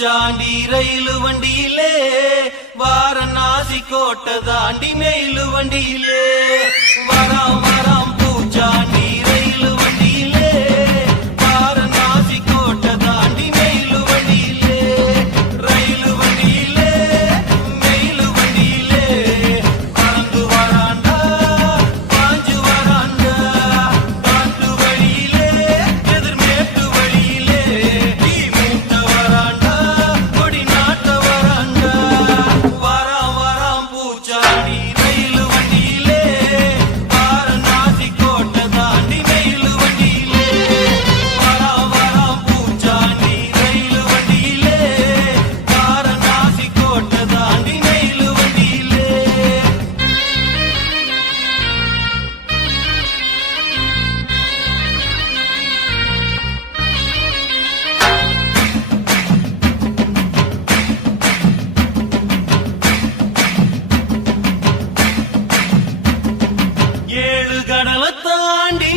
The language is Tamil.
பூச்சாண்டி ரயிலு வண்டியிலே வாரணாசி கோட்டை தாண்டி மெயிலு வண்டியிலே வராம் வராம் பூச்சாண்டி ரயிலு வண்டியிலே வாரணாசி கோட்டை தாண்டி மெயிலு வண்டியிலே ரயிலு வண்டியிலே மெயிலு வண்டியிலே பறந்து வராண்டா பாஞ்சு வராண்டா காட்டு வழியிலே எதிர்மேட்டு வழியிலே நீ மூட்ட வராண்டா கொடி நாட்ட வராண்டா வராம் வராம் பூச்சாண்டி ரயிலு வண்டியிலே வாரணாசி கோட்டை தாண்டி மெயிலு வண்டியிலே வராம் வராம் பூச்சாண்டி ரயிலு வண்டியிலே வாரணாசி கோட்டை தாண்டி மெயிலு வண்டியிலே ஏழு கடலை தாண்டி